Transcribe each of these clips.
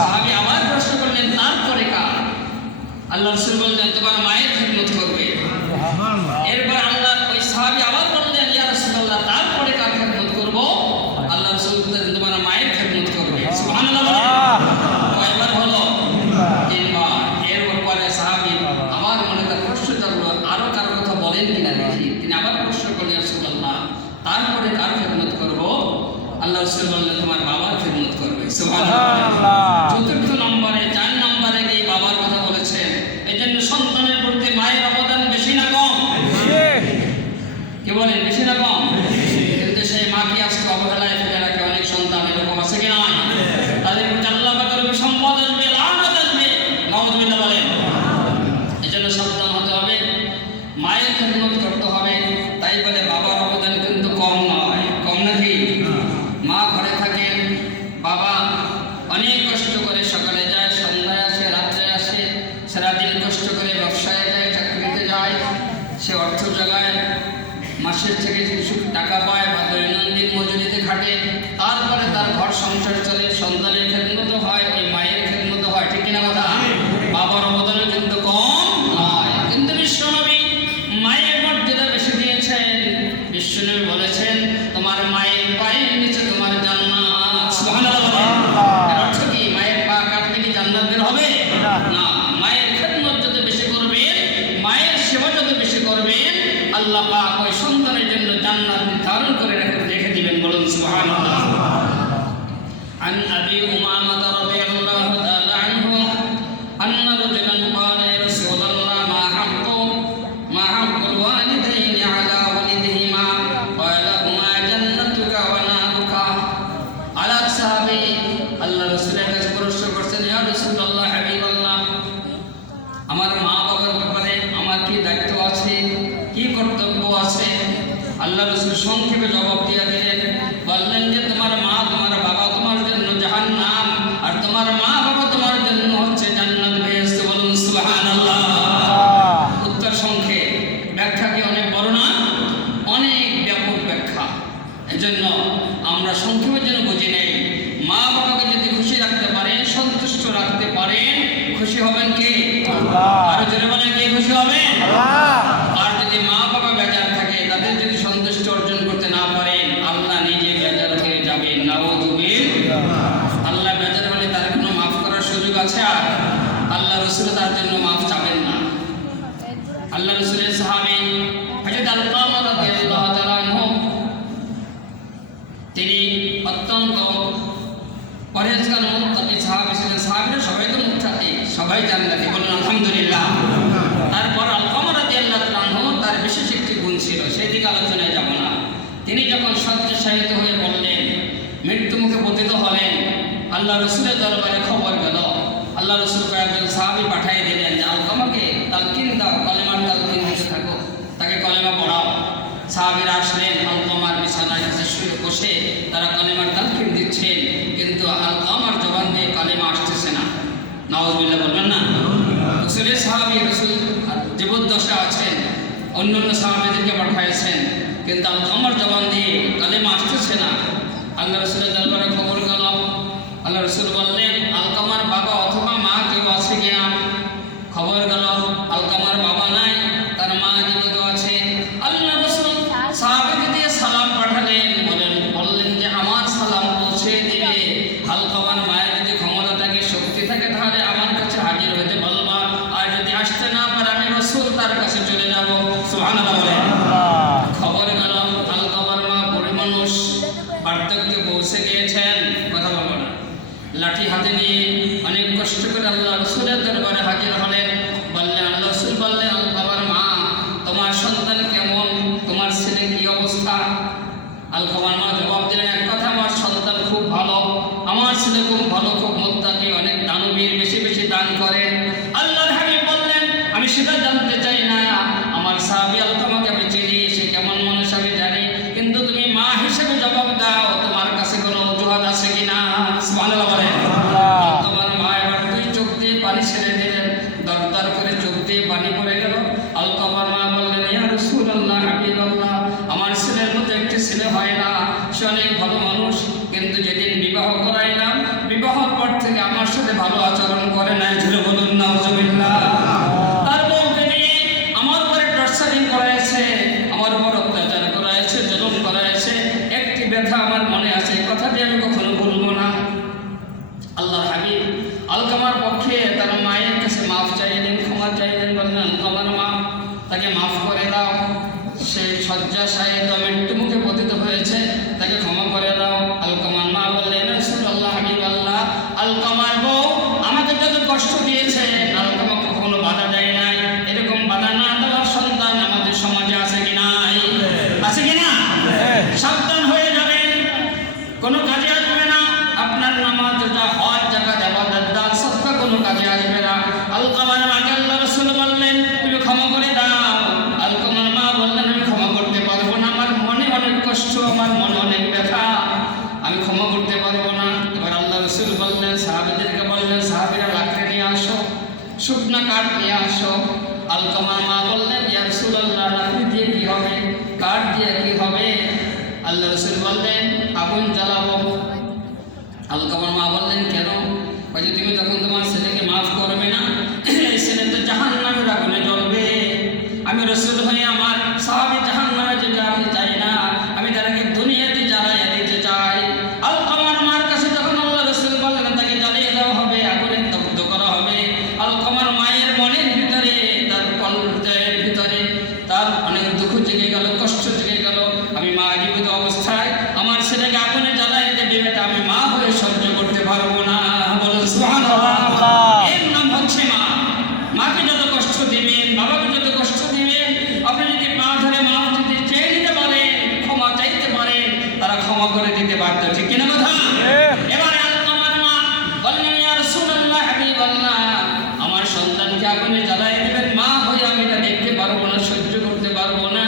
সাহাবী আবার প্রশ্ন করলেন তারপরে কার? আল্লাহ রাসূল বললেন তোমার মায়ের খিদমত করবে। এরপর আল্লাহ ওই সাহাবী আবার বললেন ইয়া রাসূলুল্লাহ তারপরে কার খিদমত করব? আল্লাহ রাসূল বললেন তোমার মায়ের খিদমত করবে। সুবহানাল্লাহ বলেন। কয়বার হলো? তিনবার। এর পরে সাহাবী আবার মনে তার প্রশ্ন জাগলো আরো কার কথা বলেন কিনা দেখি। তিনি আবার প্রশ্ন করলেন ইয়া রাসূলুল্লাহ তারপরে কার খিদমত করব? আল্লাহ রাসূল বললেন তোমার বাবার খিদমত করবে। সুবহানাল্লাহ। চতুর্থ নম্বরে 4 নম্বরে এই বাবার কথা বলেছেন। এজন্য সন্তানের প্রতি মায়ের অবদান বেশি না কম? কি বলেন বেশি না কম? কিন্তু সেই মাকে আজকে অবহেলায় ফেলে রাখে অনেক সন্তান, এরকম আছে কি নয়? তাদের প্রতি আল্লাহ পাকের সম্পদ আসবে, লানত আসবে। নাউযুবিল্লাহ বলেন। এজন্য সাবধান হতে হবে, মায়ের খিদমত করতে হবে। তাই বলে বাবার অবদান কিন্তু কম নয়। কম নাকি? মা ঘরে থাকেন, বাবা অনেক কষ্ট করে সকালে যায়, সন্ধ্যায় আসে, রাত্রে আসে, সারাদিন কষ্ট করে ব্যবসায় যায়, চাকরিতে যায়, সে অর্থ জোগায়, মাসের থেকে কিছু টাকা পায় বা দৈনন্দিন মজুরিতে খাটে, তারপরে তার ঘর সংসার চলে, সন্তানের খেদমত হয়, ওই মায়ের খেদমত হয়। ঠিক কিনা কথা? বাবার অবদান কিন্তু কম নয়। কিন্তু বিশ্বনবী মায়ের মর্যাদা বেশি দিয়েছেন। বিশ্বনবী বলেছেন তোমার মায়ের পায়ের নিচে তোমার জান্নাত। সুবহানাল্লাহ বলেন। এর অর্থ কি মায়ের পা কাটলে কি জান্নাত বের হবে? না। মায়ের খেদমত যত বেশি করবেন, মায়ের সেবা যত বেশি করবেন, আল্লাহ পাক ওই সন্তানের জন্য জান্নাত নির্ধারণ করে রেখে দিবেন। বলুন সুবহানাল্লাহ। عن أبي أمامة رضي الله تعالى عنه أن رجلا قال يا رسول الله ما حق الوالدين على ولدهما قال هما جنتك ونارك على صحابي আল্লাহ রাসূলের কাছে প্রশ্ন করছেন ইয়া রাসূলুল্লাহ হাবিবাল্লাহ আমার মা বাবার ব্যাপারে আমার কি দায়িত্ব আছে, কি কর্তব্য আছে? আল্লাহ রাসূল সংক্ষেপে জবাব দিয়ে দিলেন, বললেন যে তোমার মা তোমার বাবা তোমার জন্য জাহান্নাম, আর তোমার মা বাবা তোমার জন্য হচ্ছে জান্নাত বেহেশত। বলুন সুবহানাল্লাহ। উত্তর সংক্ষেপ, ব্যাখ্যা কি অনেক বড় না? অনেক ব্যাপক ব্যাখ্যা। এজন্য আমরা সংক্ষেপে যেন বুঝি নেই, মা বাবাকে যদি খুশি রাখতে পারেন, সন্তুষ্ট রাখতে পারেন, খুশি হবেন কে? আল্লাহ। আর জোরে বলেন কে খুশি হবেন? আল্লাহ। আর যদি মা বাবা বেজার থাকে, তাদের যদি সন্তুষ্ট অর্জন করতে না পারেন, আল্লাহ নিজে বেজার হয়ে যাবেন। নাউযুবিল্লাহ। আল্লাহ বেজার হলে তার কোনো মাফ করার সুযোগ আছে? আর আল্লাহ রাসূল তার জন্য মাফ চাবেন না। আল্লাহ রাসূলের সাহাবী হযরত আলকামা রাদিয়াল্লাহু তাআলা আনহু, তিনি অত্যন্ত পরেজগার মুত্তাকি সাহাবী ছিলেন। সাহাবীরা সবাই তো মুত্তাকি, সবাই জান্নাতি। বলুন আলহামদুলিল্লাহ। তারপর আলকামা রাদিয়াল্লাহু তাআলা আনহু তার বিশেষ একটি গুণ ছিল, সেদিকে আলোচনায় যাব না। তিনি যখন শয্যাশায়িত হয়ে বললেন, মৃত্যু মুখে পতিত হলেন, আল্লাহ রাসূলের দরবারে খবর গেল। আল্লাহ রাসূল কয়েকজন সাহাবী পাঠিয়ে দিলেন যে আলকামাকে তালকিন দাও, কলেমার তালকিন দিতে থাকো, তাকে কলেমা পড়াও। সাহাবীরা আসলেন, আলকামার বিছানার কাছে শুয়ে বসে তারা কলেমার তালকিন দিচ্ছেন, কিন্তু আলকামার জবান দিয়ে কলেমা আসতেছে না। নাউযুবিল্লাহ বলবেন না? রাসূলের সাহাবী, রাসূল জীবদ্দশা আছেন, অন্যান্য সাহাবীদেরকে পাঠিয়েছেন, কিন্তু আলকামার জবান দিয়ে কলেমা আসতেছে না। আল্লাহ রাসূলের দরবারে খবর গেল। আল্লাহ রাসূল বললেন আলকামার বাবা অথবা মা কেউ আছে কিনা? খবর গেল আলকামার বাবা নাই, তার মা জীবিত আছে। আল্লাহ রাসূল সাহাবীকে দিয়ে সালাম পাঠালেন, বললেন যে আমার সালাম পৌঁছে দিবে। আলকামার মায়ের যদি ক্ষমতা থাকে, শক্তি থাকে, তাহলে আমার কাছে হাজির হতে বলবা, আর যদি আসতে না পারে আমি রাসূল তার কাছে চলে যাব। সুবহানাল্লাহ বলেন। খবর গেল আলকামার মা বুড়ি মানুষ, বার্ধক্যে পৌঁছে গিয়েছেন, কথা বলবো না, লাঠি হাতে নিয়ে অনেক কষ্ট করে আল্লাহ রাসূলের দরবারে হাজির হলেন। বললেন আল্লাহ রাসূল বললেন আলকামার মা তোমার সন্তান কেমন, তোমার ছেলে কি অবস্থা? আলকামার মা জবাব দিলেন এক কথা, আমার সন্তান খুব ভালো, আমার ছেলে খুব ভালো, খুব মুত্তাকি, অনেক দানবীর, বেশি বেশি দান করেন। আল্লাহর হাবিব বললেন আমি সেটা জানতে চাই না, আমার সাহাবী আলকামাকে আমি চিনি, সে কেমন মানুষ আমি জানি, কিন্তু তুমি মা হিসেবে জবাব দাও তোমার কাছে কোনো অজুহাত আছে কিনা? সুবহানাল্লাহ বলেন। আলকামার মা এবার দুই চোখ দিয়ে পানি ছেড়ে দিলেন, দরদর করে চোখ দিয়ে পানি পড়ে গেল। আলকামার মা বললেন ইয়া রাসূলুল্লাহ হাবিবাল্লাহ আমার ছেলের মতো একটি ছেলে হয় না, সে অনেক ভালো মানুষ, কিন্তু যেদিন বিবাহ করাইলাম, বিবাহের পর থেকে আমার শয়তাশায়িত মৃত্যু মুখে পতিত হয়েছে, তাকে ক্ষমা করে দাও। আলকামার মা বললেন, রাসূলুল্লাহ, হাবিবাল্লাহ, আলকামার বউ আমাকে যত কষ্ট দিয়েছে, আলকামা কখনো বাধা দেয় নাই। এরকম বাধা না দেওয়ার সন্তান আমাদের সমাজে আছে কি নাই? আছে কি না? সাবধান হয়ে যাবেন, কোনো কাজে আসবে না। আপনার নামাজ, রোজা, হজ, যাকাত, ইবাদত, দান, সদকা কোনো কাজে আসবে না। আলকামার মাকে আল্লাহ রাসূল বললেন, তুমি ক্ষমা করে দাও। আলকামার মা বললেন, আমি ক্ষমা করতে পারবো না, আমার মনে অনেক কষ্ট, আমার মনে অনেক ব্যথা, আমি ক্ষমা করতে পারবো না। এবার আল্লাহ রাসূল বললেন, সাহাবীদেরকে বললেন, সাহাবীরা লাকড়ি নিয়ে আসো, শুকনা কাঠ নিয়ে আসো। আলকামার মা বললেন, ইয়া রাসূলুল্লাহ, লাকড়ি দিয়ে কি হবে, কাঠ দিয়ে কি হবে? আল্লাহ রাসূল বললেন, আগুন জ্বালাবো। আলকামার মা বললেন, কেন? বলছে, তুমি তখন তোমার ছেলেকে মাফ করবে না, এই ছেলে তো জাহান্নামের আগুনে জ্বলবে। আমি রাসূল হয়ে আমার সাহাবী জাহান্নামে যেতে আমি চাই না, আমি তাদেরকে দুনিয়াতে জ্বালাইয়া দিতে চাই। আলকামার মার কাছে যখন আল্লাহ রাসূল বললেন তাকে জ্বালিয়ে দেওয়া হবে, আগুনে দগ্ধ করা হবে, আলকামার মায়ের মনের ভিতরে, তার হৃদয়ের ভিতরে তার অনেক দুঃখ জেগে গেল, কষ্ট জেগে গেল। আমি মা জীবিত অবস্থায় আমার ছেলেকে আগুনে জ্বালাইয়া দেবে, এটা আমি মা হয়ে সহ্য করতে পারবো না। বলুন সুবহানাল্লাহ। এর নাম হচ্ছে মা। মাকে যত কষ্ট দিবেন, বাবাকে যত কষ্ট দিবেন, আপনি যদি পা ধরে মাফ যদি চেয়ে নিতে পারেন, ক্ষমা চাইতে পারেন, তারা ক্ষমা করে দিতে বাধ্য। ঠিক কিনা কথা? এবারে আলকামার মা বললেন, ইয়া রাসূলুল্লাহ, হাবিবাল্লাহ, আমার সন্তানকে আগুনে জ্বালাইয়া দেবেন, মা হয়ে আমি এটা দেখতে পারবো না, সহ্য করতে পারবো না।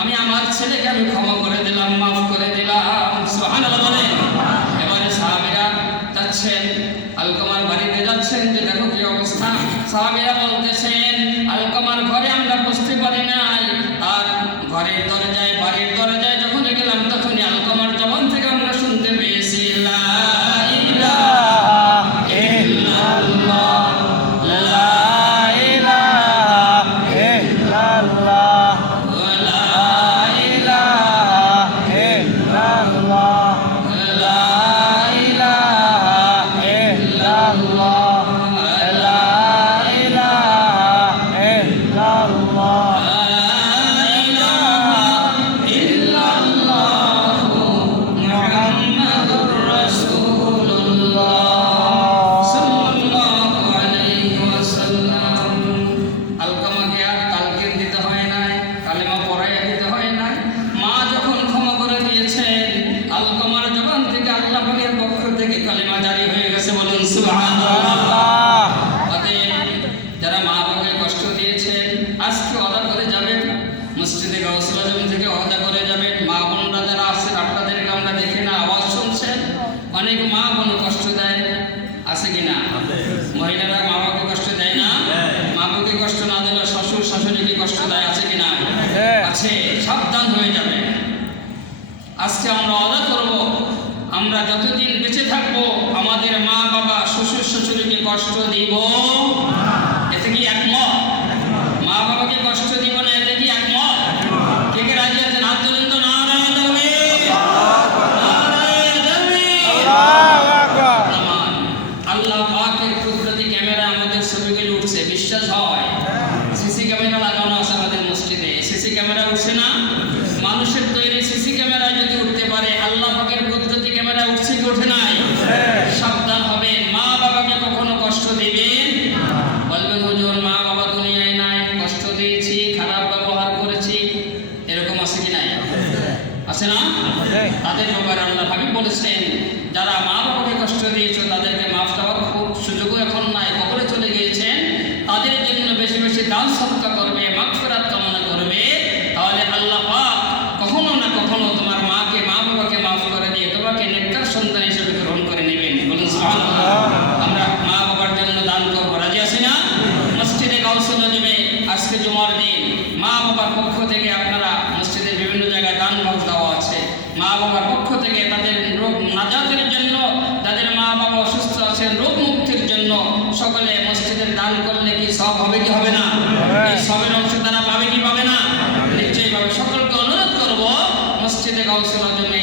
আমি আমার ছেলেকে আমি ক্ষমা করে দিলাম, মাফ করে দিলাম। সুবহানাল্লাহ বলেন। এবারে সাহাবীরা যাচ্ছেন, আলকামার বাড়িতে যাচ্ছেন, যে দেখো কি অবস্থা। সাহাবীরা বলতেছেন, আলকামার ঘরে আমরা বসতে পারি নাই, আর ঘরের দরজায়, বাড়ির দরজায় যখন গেলাম, তখনই আলকামার জবান থেকে আমরা শুনতে পেয়েছি, লা ইলাহা ইল্লাল্লাহ, লা ইলাহা ইল্লাল্লাহ, লা ইলাহা ইল্লাল্লাহ, লা ইলাহা ইল্লাল্লাহ, লা ইলাহা ইল্লাল্লাহ, লা ইলাহা ইল্লাল্লাহ, মুহাম্মাদুর রাসূলুল্লাহ সাল্লাল্লাহু আলাইহি ওয়াসাল্লাম। আলকামাকে আর তালকিন দিতে হয় নাই, কালেমা পড়াইয়া দিতে হয় নাই। মা যখন ক্ষমা করে দিয়েছেন, আলকামার জবান থেকে আল্লাহ পাকের পক্ষ থেকে কালেমা জারি হয়ে গেছে। বলুন সুবহানাল্লাহ। অতএব যারা মা বাবাকে কষ্ট দিয়েছেন, আজকে ওয়াদা করে যাবেন, মসজিদে গাউসুল আজম থেকে ওয়াদা করে যাবেন। মা বোনরা যারা আছেন, আপনাদেরকে আমরা দেখি না, আওয়াজ শুনছেন, অনেক মা বোন কষ্ট দেয়, আছে কিনা? মহিলারা মা বাবাকে কষ্ট দেয় না? মা বাবাকে কষ্ট না দিলে শ্বশুর শাশুড়িকে কষ্ট দেয়, আছে কিনা? আছে। সাবধান হয়ে যাবে। আজকে আমরা ওয়াদা করব, আমরা যতদিন বেঁচে থাকবো আমাদের মা বাবা, শ্বশুর শাশুড়িকে কষ্ট দিব। এতে কি একমত? মা বাবাকে কষ্ট দিব না, এতে কি একমত? কে কে রাজি আছেন? হাত তুলেন তো। নারায়ে তাকবীর, নারায়ে তাকবীর, আল্লাহু আকবার। আল্লাহ পাকের কুদরতি ক্যামেরা আমাদের ছবিগুলো উঠছে, বিশ্বাস হয়? সিসি ক্যামেরা লাগানো আছে আমাদের মসজিদে, সিসি ক্যামেরা উঠছে না? মানুষের তৈরি সিসি ক্যামেরা যদি উঠতে পারে, আল্লাহ পাকের কুদরতি ক্যামেরা উঠছে কি ওঠে নাই? সাবধান হবেন, মা বাবাকে কখনো কষ্ট দিবেন। বলবেন, হুজুর মা বাবা দুনিয়ায় নাই, কষ্ট দিয়েছি, খারাপ ব্যবহার করেছি, এরকম আছে কি নাই? আছে না? তাদের ব্যাপারে আল্লাহ হাবিব বলেছেন, যারা মা বাবাকে কষ্ট দিয়েছে তাদেরকে মাফ চাওয়ার খুব সুযোগও এখন নাই, কবরে চলে গিয়েছেন, তাদের জন্য বেশি বেশি দান সদকা করবে, মাগফিরাত কামনা করবে, তাহলে আল্লাহ পাক কখনো না কখনো তোমার মাকে, মা বাবাকে মাফ করে দিয়ে তোমাকে নেককার সন্তান হিসেবে গ্রহণ করে নেবেন। বলুন সুবহানাল্লাহ। আমরা মা বাবার জন্য দান করব, রাজি আছি না? মসজিদে গাউসুল আজমে আজকে জুমার দিন, মা বাবার পক্ষ থেকে আপনারা মসজিদের বিভিন্ন জায়গায় দান বক্স দেওয়া আছে। মা বাবার পক্ষ থেকে তাদের রোগ নাজাতের জন্য, তাদের মা বাবা অসুস্থ আছেন, রোগ মুক্তির জন্য সকলে মসজিদের দান করলে কি সব হবে কি হবে না? এই সবের অংশ তারা পাবে কি পাবে না? নিশ্চয়ই পাবে। সকলকে অনুরোধ করব, মসজিদে গাউসুল আজমে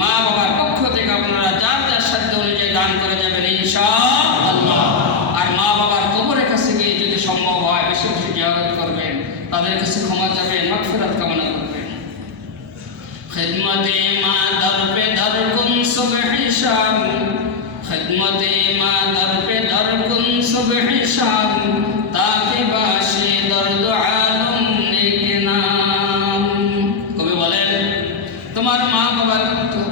মা বাবার পক্ষ থেকে আপনারা যার যার সাধ্য অনুযায়ী দান করে যাবেন ইনশাআল্লাহ। আর মা বাবার কবরের কাছে গিয়ে যদি সম্ভব হয় বেশি বেশি জিয়ারত করবেন, তাদের কাছে ক্ষমা চাবেন, মাগফিরাত কামনা করবেন। মা দর পে দর কুন সুবহ শাম তাকে বাসে দর্দ আলম নেক নাম। কবি বলেন তোমার মা বাবা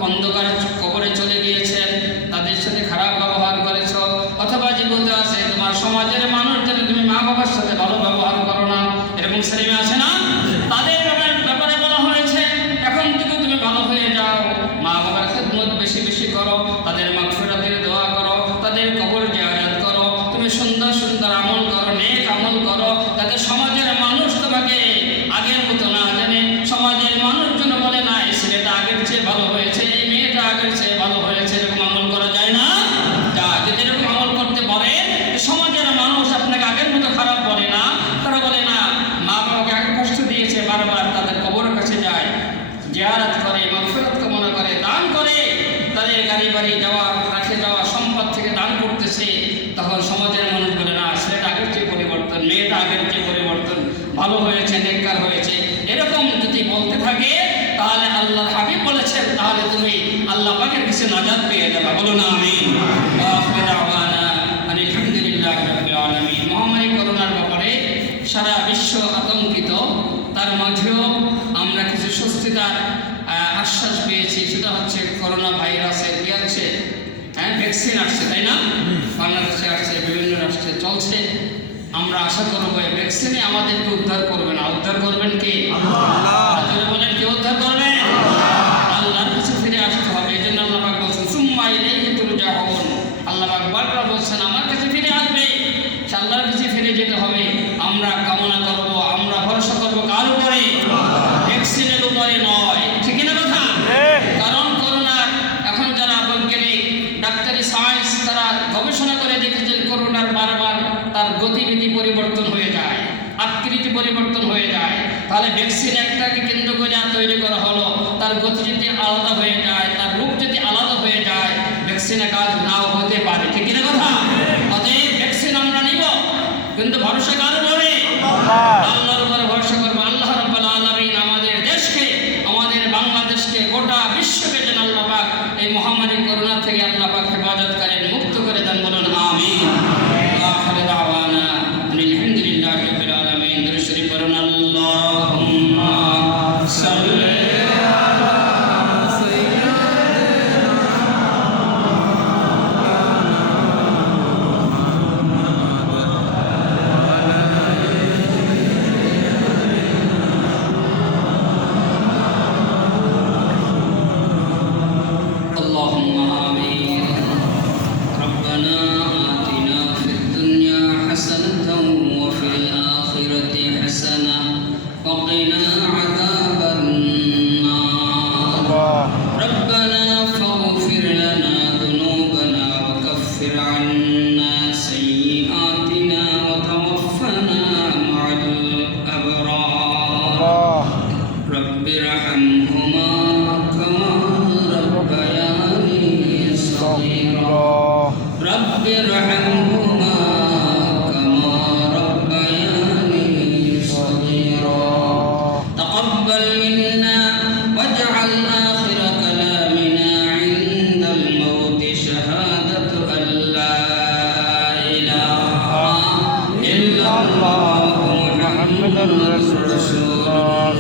অন্ধকার কবরে চলে গিয়েছেন, তাদের সাথে খারাপ ব্যবহার করেছ, অথবা জীবিত আছে তোমার সমাজের মানুষজন তুমি মা বাবার সাথে ভালো ব্যবহার করো না, এরকম শ্রেণী আছে না? তাদের ব্যাপারে বলা হয়েছে এখন থেকে তুমি ভালো হয়ে যাও, মা বাবার খেদমত বেশি বেশি করো, তাদের মাগফিরাতের দোয়া করো, তাদের কবর জিয়ারত করো, তুমি সুন্দর সুন্দর আমল করো, নেক আমল করো, যাতে সমাজের মানুষ তোমাকে আগের মতো না জানে, সমাজের মানুষজন বলে না এই ছেলেটা আগের চেয়ে ভালো হয়েছে, এই মেয়েটা আগের চেয়ে ভালো হয়েছে, এরকম আমল করা যায় না? যদি এরকম আমল করতে পারে সমাজের মানুষ আপনাকে আগের মতো খারাপ বলে না, তারা বলে না মা বাবাকে আগে কষ্ট দিয়েছে, বারবার তাদের কবরের কাছে যায়, জিয়ারত করে, মাগফিরাত কামনা করে, দান করে, তাদের গাড়ি বাড়ি যাওয়া রাখে যাওয়া সম্পদ থেকে দান করতেছে, তখন সমাজের মানুষ বলে না ছেলেটা আগের চেয়ে পরিবর্তন, মেয়েটা আগের চেয়ে পরিবর্তন, ভালো হয়েছে, নেককার হয়েছে। এরকম যদি বলতে থাকে তাহলে আল্লাহর হাবিব বলেছেন তাহলে তুমি আল্লাহ পাকের কাছে নাজাত পেয়ে যাবে। বলো না আমিন। আলহামদুলিল্লাহি রাব্বিল আলামিন। মহামারী করোনার ব্যাপারে সারা বিশ্ব আতঙ্কিত, তার মাঝেও আমরা কিছু স্বস্তিদার আশ্বাস পেয়েছি, সেটা হচ্ছে করোনা ভাইরাসের কি আছে ভ্যাকসিন আসছে, তাই না? বাংলাদেশে আসছে, বিভিন্ন রাষ্ট্রে চলছে। আমরা আশা করবো এই ভ্যাকসিনে আমাদেরকে উদ্ধার করবে না। উদ্ধার করবেন কে? আল্লাহ। বলেন কে উদ্ধার করবেন? আল্লাহর কাছে ফিরে আসতে হবে। এই জন্য আল্লাহ পাক বলছেন সুম্মা ইলাইহি তুরজাউন। আল্লাহ পাক বারবার বলছেন আমার কাছে ফিরে আসবে, আল্লাহর কাছে ফিরে যেতে হবে। আমরা কামনা করব, আমরা ভরসা করব কার উপরে? ভ্যাকসিনের উপরে নয়, ঠিক না কথা? কারণ করোনার এখন যারা বৈজ্ঞানিক ডাক্তারি সায়েন্স তারা গবেষণা করে দেখেছেন করোনার বারবার তার গতিবিধি পরিবর্তন হয়ে যায়, আকৃতি পরিবর্তন হয়ে যায়। তাহলে ভ্যাকসিন একটাকে কেন্দ্র করে তৈরি করা হলো, তার গতি যদি আলাদা হয়ে যায়, তার রূপ যদি আলাদা হয়ে যায়, ভ্যাকসিনে কাজ নাও হতে পারে, ঠিক না কথা? অতএব ভ্যাকসিন আমরা নিব, কিন্তু ভরসা কার উপরে? আল্লাহর উপরে ভরসা করবো। আল্লাহ রাব্বুল আলামিন আমাদের দেশকে, আমাদের বাংলাদেশকে, গোটা বিশ্বকে যেন আল্লাহ পাক এই মহামারী করোনা থেকে আল্লাহ পাক হেফাজত করেন, মুক্ত করে দেন। বলুন আমিন। আখির দাওয়ানা আলহামদুলিল্লাহি রাব্বিল আলামিন। দরুদ শরীফ পড়ুন। আল্লাহুম্মা সাল্লি وقنا عذاب النار. ربنا فاغفر لنا ذنوبنا وكفر عنا سيئاتنا وتوفنا مع الأبرار. رب ارحمهما كما ربياني صغيرا. رب ارحمهما كما ربياني صغيرا. تقبل منا واجعل آخر كلامنا عند الموت شهادة أن لا إله إلا الله محمد رسول الله.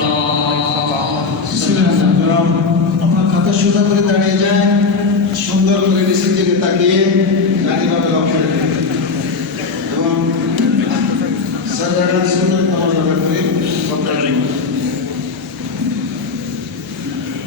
আপনার খাতা সোজা করে দাঁড়িয়ে যায়, সুন্দর করে নিচের দিকে তাকিয়ে গাড়িভাবে লক্ষ্য রেখে এবং সাজাগান সুন্দর নামাজ করে